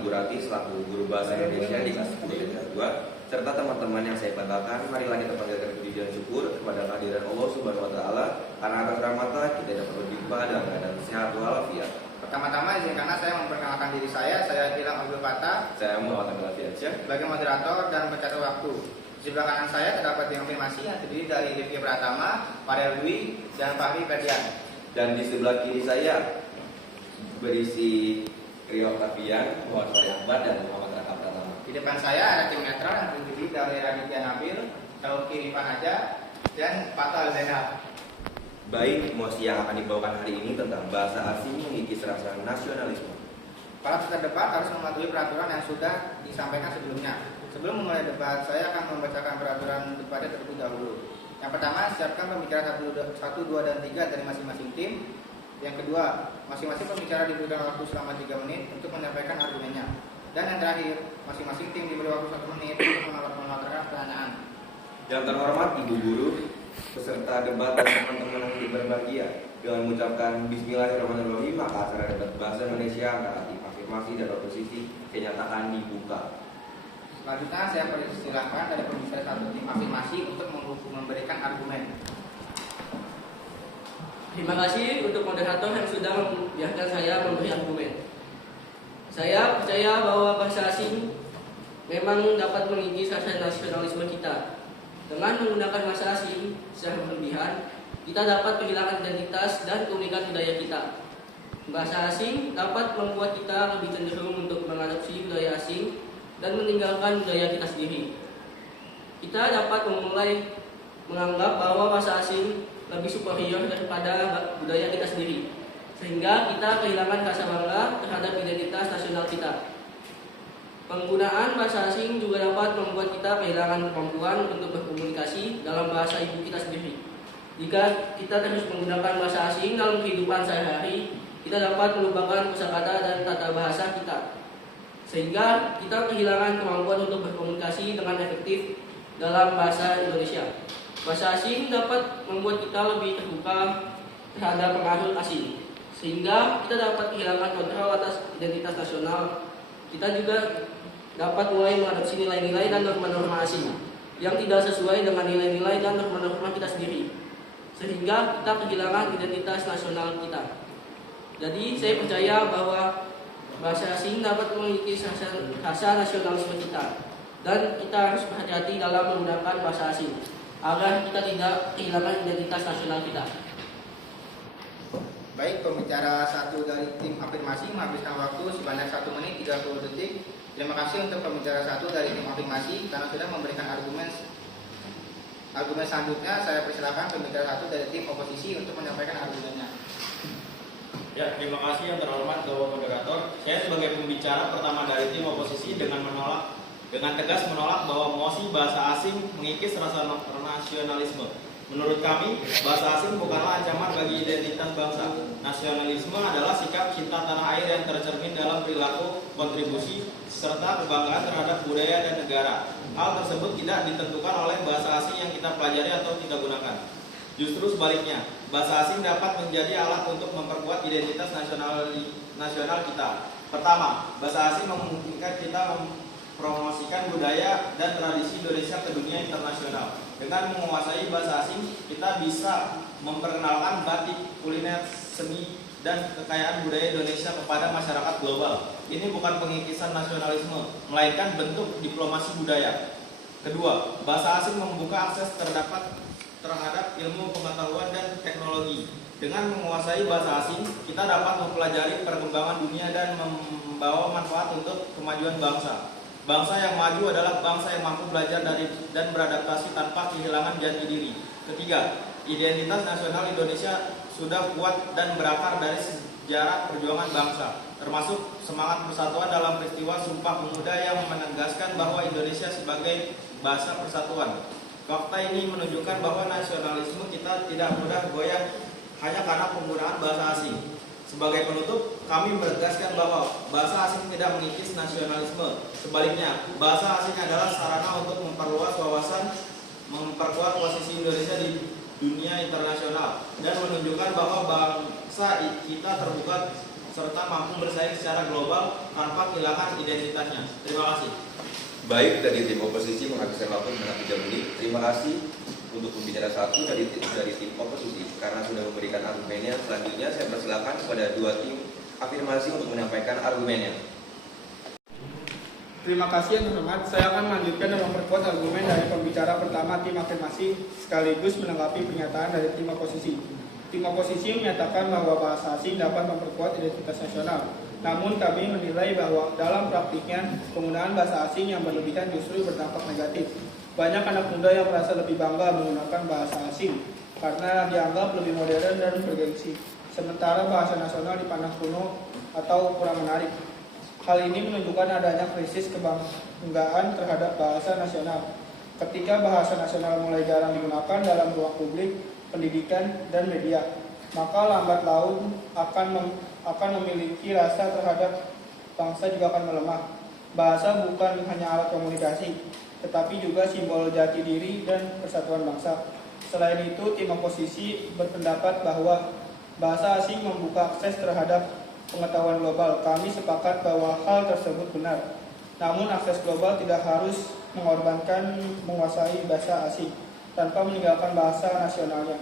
Ibu Rati selaku guru bahasa Indonesia di kelas 10 tingkat 2, serta teman-teman yang saya banggakan, marilah kita panjatkan puji dan syukur kepada kehadiran Allah Subhanahu wa taala karena atas rahmat-Nya kita dapat berjumpa dalam keadaan sehat walafiat. Pertama-tama izinkanlah saya memperkenalkan diri saya Ilham Abdul Fattah. Saya Muhammad Fiansyah Sebagai moderator dan pencatat waktu. Di sebelah kanan saya terdapat konfirmasi yang terdiri dari Rifki Pratama, Farel Dwi, dan Fahri Ferdian. Dan di sebelah kiri saya berisi Rio Octavian, Muhammad Fahri Akbar, dan Muhammad Raka Pratama. Di depan saya ada tim netral yang terdiri dari Raditya Nabil, Tauqir Irfan Aja, dan Fatal Zainab. Baik, mosi yang akan dibawakan hari ini tentang bahasa asing mengikis rasa nasionalisme. Para peserta debat harus mematuhi peraturan yang sudah disampaikan sebelumnya. Sebelum memulai debat, saya akan membacakan peraturan debatnya terlebih dahulu. Yang pertama, siapkan pembicara 1, 2, dan 3 dari masing-masing tim. Yang kedua, masing-masing pembicara diberikan waktu selama 3 menit untuk menyampaikan argumennya. Dan yang terakhir, masing-masing tim diberi waktu 1 menit untuk melontarkan pertanyaan. Yang terhormat Ibu Guru, peserta debat dan teman-teman yang berbahagia, dengan mengucapkan Bismillahirrahmanirrahim, maka acara debat bahasa Indonesia antara tim afirmasi dan oposisi dinyatakan dibuka. Selanjutnya saya persilahkan dari pembicara 1 tim afirmasi untuk memberikan argumen. Terima kasih untuk moderator yang sudah membiarkan saya memberi argumen. Saya percaya bahwa bahasa asing memang dapat mengikis rasa nasionalisme kita. Dengan menggunakan bahasa asing secara berlebihan, kita dapat kehilangan identitas dan keunikan budaya kita. Bahasa asing dapat membuat kita lebih cenderung untuk mengadopsi budaya asing dan meninggalkan budaya kita sendiri. Kita dapat memulai menganggap bahwa bahasa asing lebih superior daripada budaya kita sendiri, sehingga kita kehilangan rasa bangga terhadap identitas nasional kita. Penggunaan bahasa asing juga dapat membuat kita kehilangan kemampuan untuk berkomunikasi dalam bahasa ibu kita sendiri. Jika kita terus menggunakan bahasa asing dalam kehidupan sehari-hari, kita dapat melupakan kosakata dan tata bahasa kita, sehingga kita kehilangan kemampuan untuk berkomunikasi dengan efektif dalam bahasa Indonesia. Bahasa asing dapat membuat kita lebih terbuka terhadap pengaruh asing, sehingga kita dapat kehilangan kontrol atas identitas nasional. Kita juga dapat mulai mengadopsi nilai-nilai dan norma-norma asing yang tidak sesuai dengan nilai-nilai dan norma-norma kita sendiri, sehingga kita kehilangan identitas nasional kita. Jadi saya percaya bahwa bahasa asing dapat mengikis rasa nasionalisme kita, dan kita harus berhati-hati dalam menggunakan bahasa asing agar kita tidak kehilangan identitas nasional kita. Baik, pembicara 1 dari tim afirmasi menghabiskan waktu sebanyak 1 menit 30 detik. Terima kasih untuk pembicara 1 dari tim afirmasi karena sudah memberikan argumen. Argumen selanjutnya saya persilakan pembicara 1 dari tim oposisi untuk menyampaikan argumennya. Ya, terima kasih yang terhormat Bapak Moderator. Saya sebagai pembicara pertama dari tim oposisi dengan tegas menolak bahwa mosi bahasa asing mengikis rasa nasionalisme. Menurut kami, bahasa asing bukanlah ancaman bagi identitas bangsa. Nasionalisme adalah sikap cinta tanah air yang tercermin dalam perilaku, kontribusi, serta kebanggaan terhadap budaya dan negara. Hal tersebut tidak ditentukan oleh bahasa asing yang kita pelajari atau kita gunakan. Justru sebaliknya, bahasa asing dapat menjadi alat untuk memperkuat identitas nasional kita. Pertama, bahasa asing memungkinkan kita mempromosikan budaya dan tradisi Indonesia ke dunia internasional. Dengan menguasai bahasa asing, kita bisa memperkenalkan batik, kuliner, seni, dan kekayaan budaya Indonesia kepada masyarakat global. Ini bukan pengikisan nasionalisme, melainkan bentuk diplomasi budaya. Kedua, bahasa asing membuka akses terhadap ilmu pengetahuan dan teknologi. Dengan menguasai bahasa asing, kita dapat mempelajari perkembangan dunia dan membawa manfaat untuk kemajuan bangsa. Bangsa yang maju adalah bangsa yang mampu belajar dari dan beradaptasi tanpa kehilangan jati diri. Ketiga, identitas nasional Indonesia sudah kuat dan berakar dari sejarah perjuangan bangsa, termasuk semangat persatuan dalam peristiwa Sumpah Pemuda yang menegaskan bahwa Indonesia sebagai bahasa persatuan. Fakta ini menunjukkan bahwa nasionalisme kita tidak mudah goyah hanya karena penggunaan bahasa asing. Sebagai penutup, kami menegaskan bahwa bahasa asing tidak mengikis nasionalisme. Sebaliknya, bahasa asing adalah sarana untuk memperluas wawasan, memperkuat posisi Indonesia di dunia internasional, dan menunjukkan bahwa bangsa kita terbuka serta mampu bersaing secara global tanpa kehilangan identitasnya. Terima kasih. Baik, dari tim oposisi menghabiskan waktu dengan 3 menit. Terima kasih untuk pembicara satu dari tim oposisi karena sudah memberikan argumennya. Selanjutnya saya persilakan kepada dua tim afirmasi untuk menyampaikan argumennya. Terima kasih yang terhormat. Saya akan melanjutkan dan memperkuat argumen dari pembicara pertama tim afirmasi sekaligus menanggapi pernyataan dari tim oposisi. Tim oposisi menyatakan bahwa bahasa asing dapat memperkuat identitas nasional. Namun kami menilai bahwa dalam praktiknya penggunaan bahasa asing yang berlebihan justru berdampak negatif. Banyak anak muda yang merasa lebih bangga menggunakan bahasa asing karena dianggap lebih modern dan bergengsi. Sementara bahasa nasional dipandang kuno atau kurang menarik. Hal ini menunjukkan adanya krisis kebanggaan terhadap bahasa nasional. Ketika bahasa nasional mulai jarang digunakan dalam ruang publik, pendidikan, dan media, maka lambat laun akan memiliki rasa terhadap bangsa juga akan melemah. Bahasa bukan hanya alat komunikasi, tetapi juga simbol jati diri dan persatuan bangsa. Selain itu, tim oposisi berpendapat bahwa bahasa asing membuka akses terhadap pengetahuan global. Kami sepakat bahwa hal tersebut benar. Namun akses global tidak harus mengorbankan menguasai bahasa asing tanpa meninggalkan bahasa nasionalnya.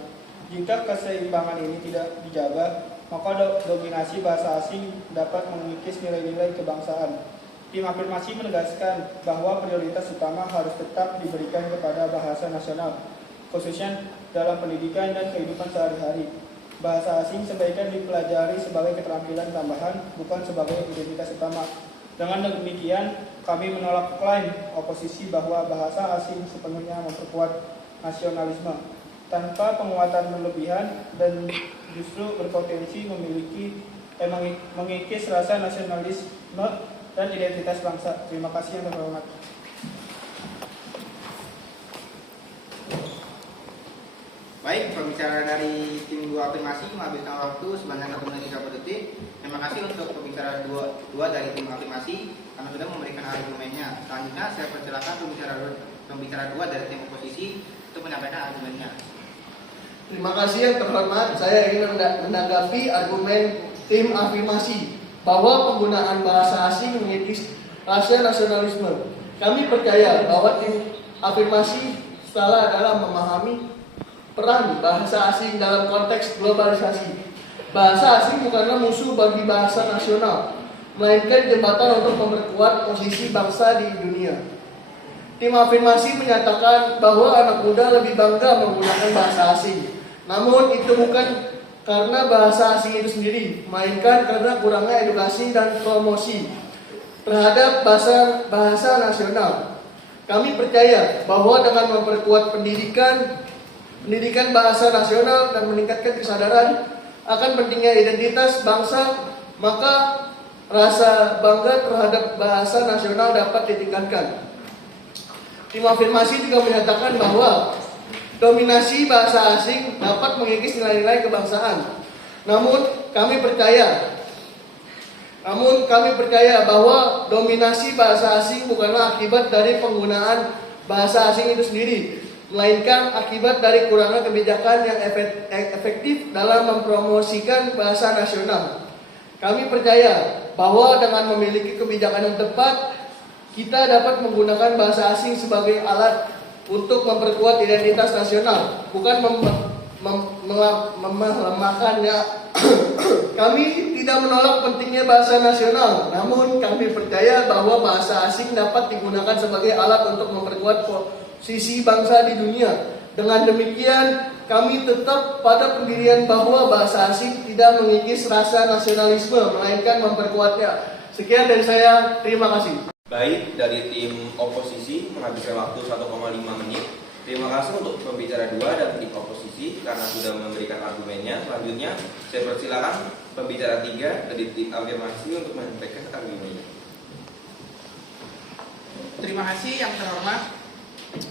Jika keseimbangan ini tidak dijaga, maka dominasi bahasa asing dapat mengikis nilai-nilai kebangsaan. Tim afirmasi menegaskan bahwa prioritas utama harus tetap diberikan kepada bahasa nasional, khususnya dalam pendidikan dan kehidupan sehari-hari. Bahasa asing sebaiknya dipelajari sebagai keterampilan tambahan, bukan sebagai identitas utama. Dengan demikian, kami menolak klaim oposisi bahwa bahasa asing sepenuhnya memperkuat nasionalisme tanpa penguatan berlebihan dan justru berpotensi mengikis rasa nasionalisme dan identitas bangsa. Terima kasih yang terhormat. Baik, pembicara dari tim 2 afirmasi menghabiskan waktu sebanyak 1 menit 30 detik. Terima kasih untuk pembicara dua dari tim afirmasi karena sudah memberikan argumennya. Selanjutnya saya persilakan pembicara 2 dari tim oposisi untuk menyampaikan argumennya. Terima kasih yang terhormat. Saya ingin menanggapi argumen tim afirmasi bahwa penggunaan bahasa asing mengikis rasa nasionalisme. Kami percaya bahwa tim afirmasi salah dalam memahami peran bahasa asing dalam konteks globalisasi. Bahasa asing bukanlah musuh bagi bahasa nasional, melainkan jembatan untuk memperkuat posisi bangsa di dunia. Tim afirmasi menyatakan bahwa anak muda lebih bangga menggunakan bahasa asing. Namun itu bukan karena bahasa asing itu sendiri, melainkan karena kurangnya edukasi dan promosi terhadap bahasa nasional. Kami percaya bahwa dengan memperkuat pendidikan bahasa nasional dan meningkatkan kesadaran akan pentingnya identitas bangsa, maka rasa bangga terhadap bahasa nasional dapat ditingkatkan. Tim afirmasi juga menyatakan bahwa dominasi bahasa asing dapat mengikis nilai-nilai kebangsaan. Namun kami percaya bahwa dominasi bahasa asing bukanlah akibat dari penggunaan bahasa asing itu sendiri, melainkan akibat dari kurangnya kebijakan yang efektif dalam mempromosikan bahasa nasional. Kami percaya bahwa dengan memiliki kebijakan yang tepat, kita dapat menggunakan bahasa asing sebagai alat untuk memperkuat identitas nasional, bukan melemahkannya. Kami tidak menolak pentingnya bahasa nasional, namun kami percaya bahwa bahasa asing dapat digunakan sebagai alat untuk memperkuat sisi bangsa di dunia. Dengan demikian, kami tetap pada pendirian bahwa bahasa asing tidak mengikis rasa nasionalisme, melainkan memperkuatnya. Sekian dari saya, terima kasih. Baik, dari tim oposisi menghabiskan waktu 1,5 menit. Terima kasih untuk pembicara 2 dan tim oposisi karena sudah memberikan argumennya. Selanjutnya, saya persilakan pembicara 3 dari tim afirmasi untuk menyampaikan argumennya. Terima kasih yang terhormat.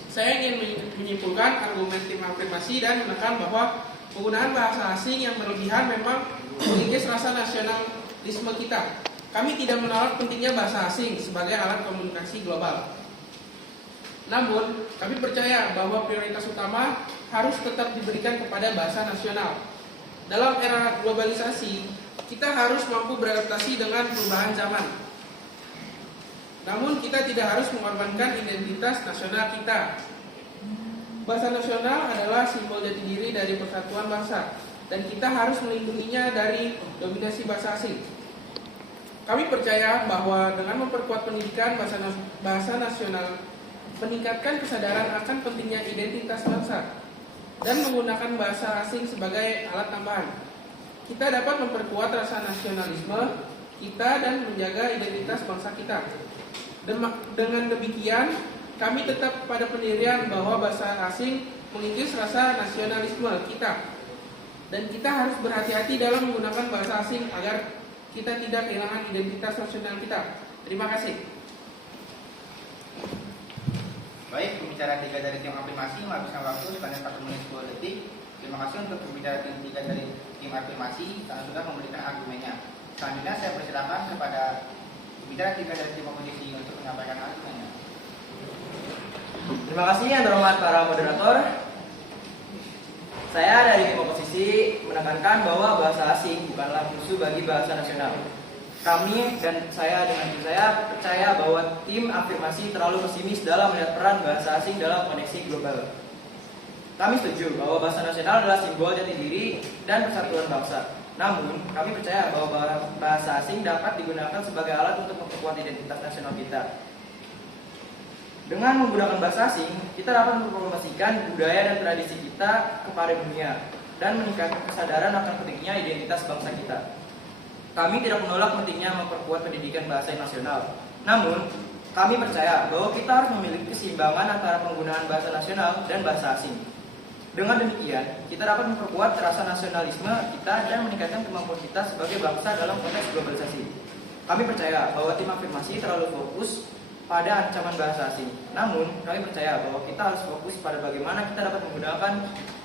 Saya ingin menyimpulkan argumen tim afirmasi dan menekan bahwa penggunaan bahasa asing yang berlebihan memang mengikis rasa nasionalisme kita. Kami tidak menolak pentingnya bahasa asing sebagai alat komunikasi global. Namun, kami percaya bahwa prioritas utama harus tetap diberikan kepada bahasa nasional. Dalam era globalisasi, kita harus mampu beradaptasi dengan perubahan zaman. Namun kita tidak harus mengorbankan identitas nasional kita. Bahasa nasional adalah simbol jati diri dari persatuan bangsa, dan kita harus melindunginya dari dominasi bahasa asing. Kami percaya bahwa dengan memperkuat pendidikan bahasa nasional, meningkatkan kesadaran akan pentingnya identitas bangsa, dan menggunakan bahasa asing sebagai alat tambahan, kita dapat memperkuat rasa nasionalisme kita dan menjaga identitas bangsa kita. Dengan demikian, kami tetap pada pendirian bahwa bahasa asing mengikis rasa nasionalisme kita, dan kita harus berhati-hati dalam menggunakan bahasa asing agar kita tidak kehilangan identitas nasional kita. Terima kasih. Baik, pembicara 3 dari tim afirmasi menghabiskan waktu sebanyak 1 menit 10 detik. Terima kasih untuk pembicara tim 3 dari tim afirmasi karena sudah memberikan argumennya. Selanjutnya saya persilakan kepada pembicara 3 dari tim oposisi untuk menyampaikan argumennya. Terima kasih yang terhormat para moderator. Saya dari tim oposisi menekankan bahwa bahasa asing bukanlah musuh bagi bahasa nasional. Kami dan saya dengan tim saya percaya bahwa tim afirmasi terlalu pesimis dalam melihat peran bahasa asing dalam koneksi global. Kami setuju bahwa bahasa nasional adalah simbol jati diri dan persatuan bangsa. Namun, kami percaya bahwa bahasa asing dapat digunakan sebagai alat untuk memperkuat identitas nasional kita. Dengan menggunakan bahasa asing, kita dapat mempromosikan budaya dan tradisi kita kepada dunia dan meningkatkan kesadaran akan pentingnya identitas bangsa kita. Kami tidak menolak pentingnya memperkuat pendidikan bahasa nasional. Namun, kami percaya bahwa kita harus memiliki keseimbangan antara penggunaan bahasa nasional dan bahasa asing. Dengan demikian, kita dapat memperkuat rasa nasionalisme kita dan meningkatkan kemampuan kita sebagai bangsa dalam konteks globalisasi. Kami percaya bahwa tim afirmasi terlalu fokus pada ancaman bahasa asing. Namun, kami percaya bahwa kita harus fokus pada bagaimana kita dapat menggunakan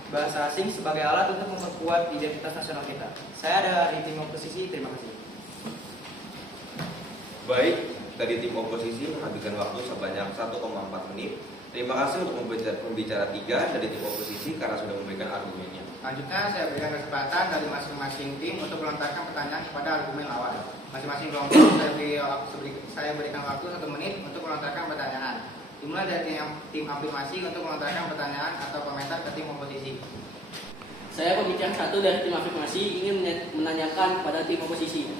bahasa asing sebagai alat untuk memperkuat identitas nasional kita. Saya dari tim oposisi, terima kasih. Baik, dari tim oposisi menghabiskan waktu sebanyak 1,4 menit. Terima kasih untuk pembicara 3 dari tim oposisi karena sudah memberikan argumennya. Selanjutnya saya berikan kesempatan dari masing-masing tim untuk melontarkan pertanyaan kepada argumen lawan. Masing-masing kelompok saya berikan waktu 1 menit untuk melontarkan pertanyaan. Dimulai dari tim afirmasi untuk melontarkan pertanyaan atau komentar ke tim oposisi. Saya pembicara 1 dari tim afirmasi ingin menanyakan kepada tim oposisi.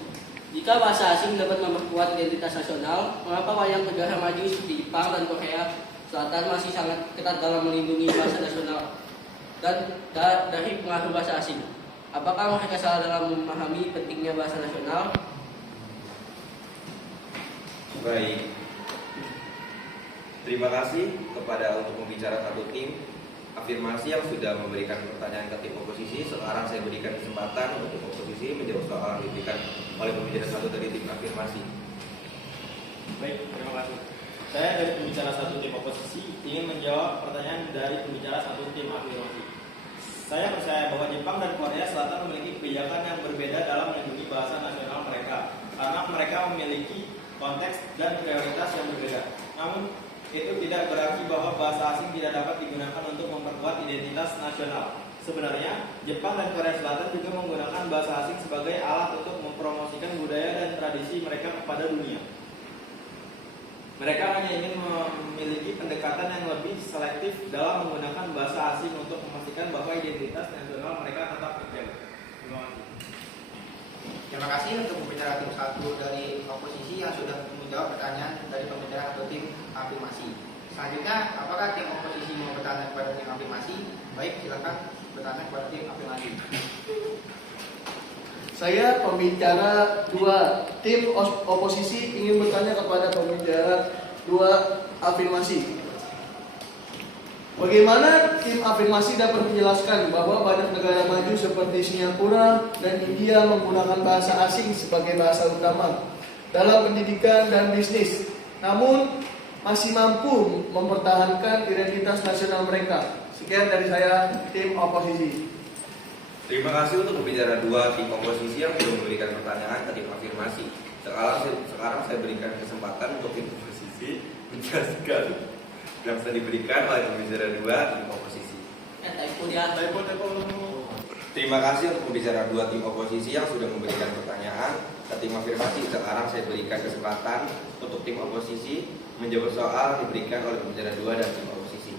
Jika bahasa asing dapat memperkuat identitas nasional, mengapa wayang negara maju seperti Jepang dan Korea Selatan masih sangat ketat dalam melindungi bahasa nasional dan dari pengaruh bahasa asing? Apakah mereka salah dalam memahami pentingnya bahasa nasional? Baik. Terima kasih kepada untuk pembicara 1 tim afirmasi yang sudah memberikan pertanyaan ke tim oposisi. Sekarang saya berikan kesempatan untuk tim oposisi menjawab soal yang diberikan oleh pembicara 1 dari tim afirmasi. Baik, terima kasih. Saya dari pembicara 1 tim oposisi ingin menjawab pertanyaan dari pembicara 1 tim afirmasi. Saya percaya bahwa Jepang dan Korea Selatan memiliki kebijakan yang berbeda dalam melindungi bahasa nasional mereka karena mereka memiliki konteks dan prioritas yang berbeda. Namun, itu tidak berarti bahwa bahasa asing tidak dapat digunakan untuk memperkuat identitas nasional. Sebenarnya, Jepang dan Korea Selatan juga menggunakan bahasa asing sebagai alat untuk mempromosikan budaya dan tradisi mereka kepada dunia. Mereka hanya ingin memiliki pendekatan yang lebih selektif dalam menggunakan bahasa asing untuk memastikan bahwa identitas nasional mereka tetap terjaga. Terima kasih. Terima kasih untuk pembicara tim 1 dari oposisi yang sudah menjawab pertanyaan dari pembicara atau tim afirmasi. Selanjutnya, apakah tim oposisi mau bertanya kepada tim afirmasi? Baik, silakan bertanya kepada tim afirmasi. Saya pembicara 2 tim oposisi ingin bertanya kepada pembicara 2 afirmasi. Bagaimana tim afirmasi dapat menjelaskan bahwa banyak negara maju seperti Singapura dan India menggunakan bahasa asing sebagai bahasa utama dalam pendidikan dan bisnis, namun masih mampu mempertahankan identitas nasional mereka? Sekian dari saya, tim oposisi. Terima kasih untuk pembicara 2 tim oposisi yang sudah memberikan pertanyaan ke tim afirmasi. Sekarang saya berikan kesempatan untuk tim oposisi menjelaskan yang sudah diberikan oleh pembicara 2 tim oposisi. Typo dia. Terima kasih untuk pembicara dua tim oposisi yang sudah memberikan pertanyaan ke tim afirmasi. Sekarang saya berikan kesempatan untuk tim oposisi menjawab soal diberikan oleh pembicara dua dan tim oposisi.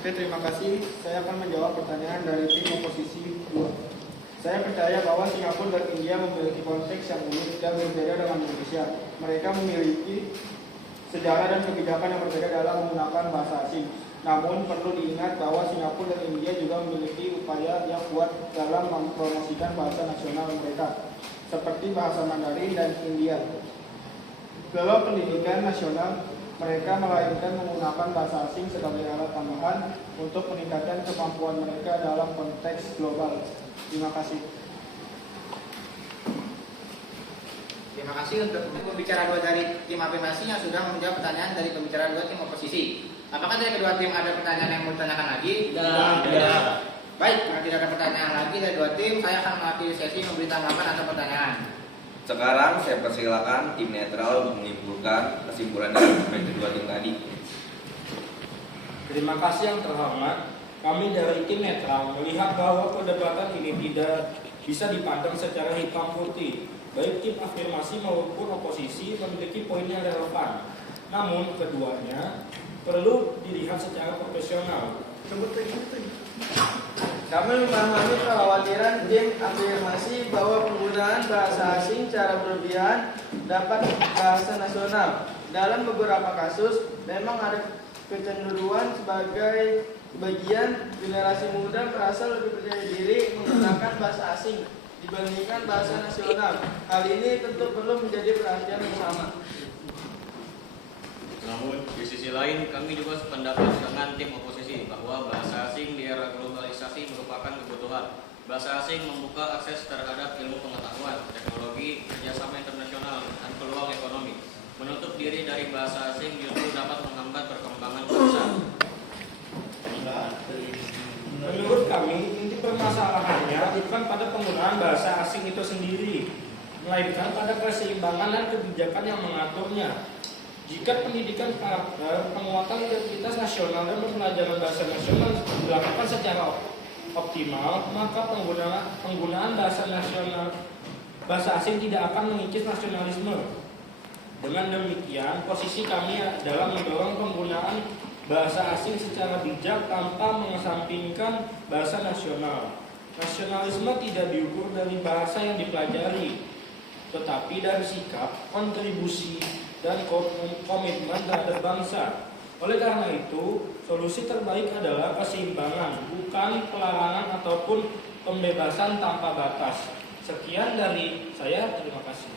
Oke, terima kasih. Saya akan menjawab pertanyaan dari tim oposisi 2. Saya percaya bahwa Singapura dan India memiliki konteks yang unik dan berbeda dengan Indonesia. Mereka memiliki sejarah dan kebijakan yang berbeda dalam menggunakan bahasa asing. Namun perlu diingat bahwa Singapura dan India juga memiliki upaya yang kuat dalam mempromosikan bahasa nasional mereka, seperti bahasa Mandarin dan India. Dalam pendidikan nasional, mereka melainkan menggunakan bahasa asing sebagai alat tambahan untuk meningkatkan kemampuan mereka dalam konteks global. Terima kasih. Terima kasih untuk pembicara dua dari tim afirmasi yang sudah menjawab pertanyaan dari pembicara dua tim oposisi. Apakah dari kedua tim ada pertanyaan yang mau ditanyakan lagi? Tidak. Baik, karena tidak ada pertanyaan lagi dari dua tim, saya akan mengakhiri sesi memberi tanggapan atau pertanyaan. Sekarang saya persilakan tim netral untuk menyimpulkan kesimpulan dari argumen kedua tim tadi. Terima kasih yang terhormat. Kami dari tim netral melihat bahwa perdebatan ini tidak bisa dipandang secara hitam putih. Baik tim afirmasi maupun oposisi memiliki poin yang relevan. Namun keduanya perlu dilihat secara profesional. Kami memahami kekhawatiran tim afirmasi bahwa penggunaan bahasa asing secara berlebihan dapat bahasa nasional. Dalam beberapa kasus, memang ada kecenderungan sebagai bagian generasi muda merasa lebih percaya diri menggunakan bahasa asing dibandingkan bahasa nasional. Hal ini tentu perlu menjadi perhatian bersama. Namun, di sisi lain, kami juga sependapat dengan tim oposisi bahwa bahasa asing di era globalisasi merupakan kebutuhan. Bahasa asing membuka akses terhadap ilmu pengetahuan, teknologi, kerjasama internasional, dan peluang ekonomi. Menutup diri dari bahasa asing justru dapat menghambat perkembangan bangsa. Menurut kami, inti permasalahannya bukan pada penggunaan bahasa asing itu sendiri, melainkan pada keseimbangan dan kebijakan yang mengaturnya. Jika pendidikan karakter, penguatan identitas nasional dan pembelajaran bahasa nasional dilakukan secara optimal, maka penggunaan bahasa asing tidak akan mengikis nasionalisme. Dengan demikian, posisi kami adalah mendorong penggunaan bahasa asing secara bijak tanpa mengesampingkan bahasa nasional. Nasionalisme tidak diukur dari bahasa yang dipelajari, tetapi dari sikap, kontribusi, dan komitmen terhadap bangsa. Oleh karena itu, solusi terbaik adalah keseimbangan, bukan pelarangan ataupun pembebasan tanpa batas. Sekian dari saya, terima kasih.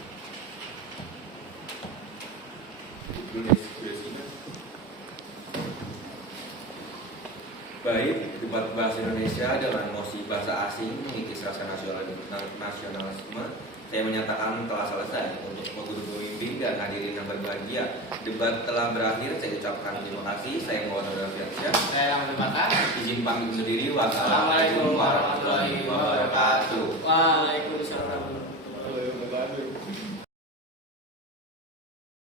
Baik, debat bahasa Indonesia dengan emosi bahasa asing mengikis rasa nasionalisme. Saya menyatakan telah selesai untuk guru pembimbing dan hadirin yang berbahagia. Debat telah berakhir, saya ucapkan terima kasih. Saya Muhammad Rafiq. Saya yang terima kasih. Izin pamit undur diri. Wassalamualaikum warahmatullahi wabarakatuh.